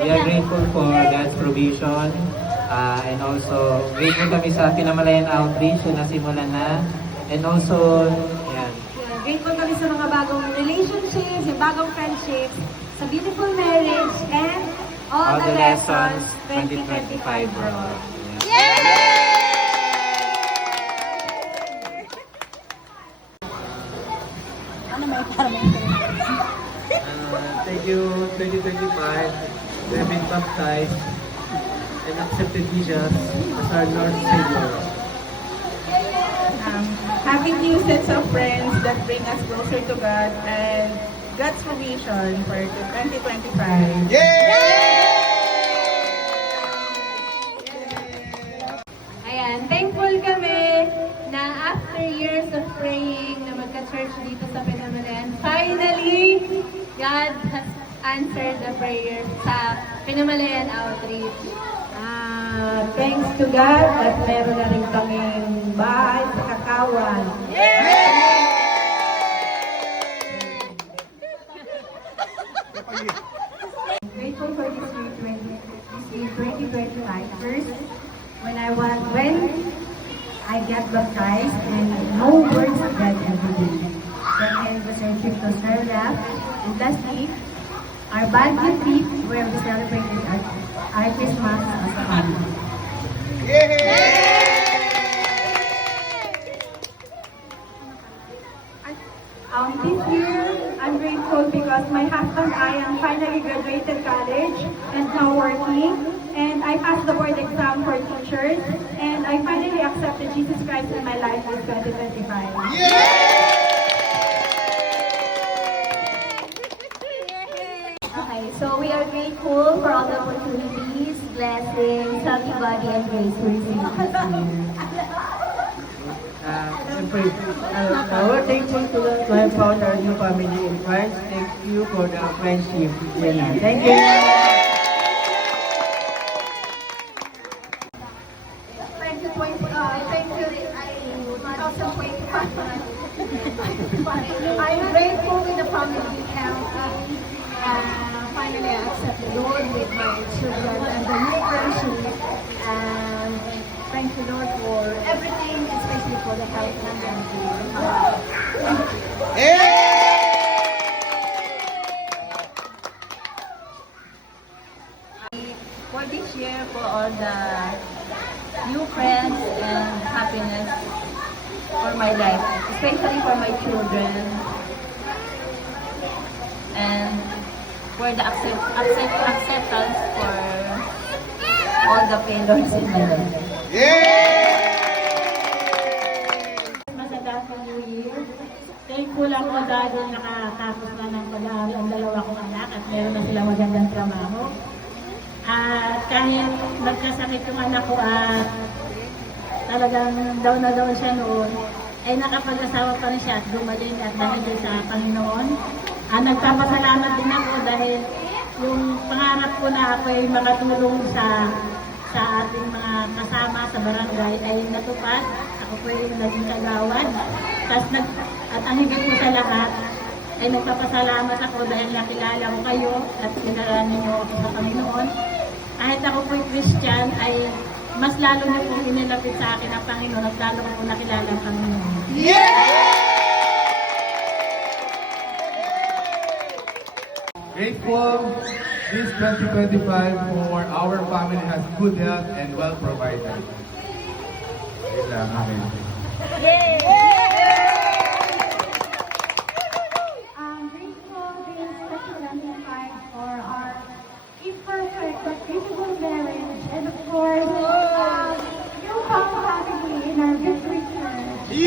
We are grateful for God's provision and also grateful kami sa Pinamalayan Outreach na nasimulan na. And also, yan. Grateful kami sa mga bagong relationships, yung bagong friendships, sa beautiful marriage, and all the lessons 2025 brought. Thank you, 2025. We have been baptized and accepted Jesus as our Lord and Savior. Having new sets of friends that bring us closer to God and God's provision for 2025. Ayan, thankful kami na after years of praying na magka-church dito sa Pinamalayan, finally, God has answered the prayers sa Pinamalayan Outreach. Thanks to God at meron na rin kaming bahay sa Kakawan. Grateful for this year 2025. First, when I get baptized and no words of God every day. Second, was our trip to Sarah. And lastly, our Baguio trip where we celebrated our Christmas as a family. This year, I'm grateful because my husband and I am finally graduated college and now working. And I passed the board exam for teachers. And I finally accepted Jesus Christ in my life in 2025. Okay, so we are grateful for all the opportunities, blessings, healthy body, and grace we received this year. We're thankful to have found our new family in Christ. Thank you for the friendship. Thank you. I'm grateful with the family and finally I accept the Lord with my children and the new friendship. And thank you, Lord, for everything, especially for the health and For this year, for all the new friends and happiness for my life, especially for my children, and for the acceptance for all the failures in my life. Masadasang New Year. Thankful ako dahil nakatapos na ng pag-aaral ang dalawa kong anak at meron na sila magandang trabaho. At kahit magkasakit yung anak ko at talagang down na down siya noon, ay nakapag-asawa pa rin siya at gumaling at dahil sa Panginoon. Nagpapasalamat din ako dahil yung pangarap ko na ako ay makatulong sa ating mga kasama sa barangay ay natupad. Ako po ay naging kagawad. At ang higit ko sa lahat ay nagpapasalamat ako dahil nakilala ko kayo at kinala ninyo ako sa Panginoon. Kahit ako po ay Christian ay mas lalo niyo pong inilapit sa akin ang Panginoon at lalo ko po nakilala ang Panginoon. Grateful this 2025 for our family has good health and well provided. Amen. I'm grateful this 2025 for our imperfect but beautiful marriage and of course, new family in our victory church.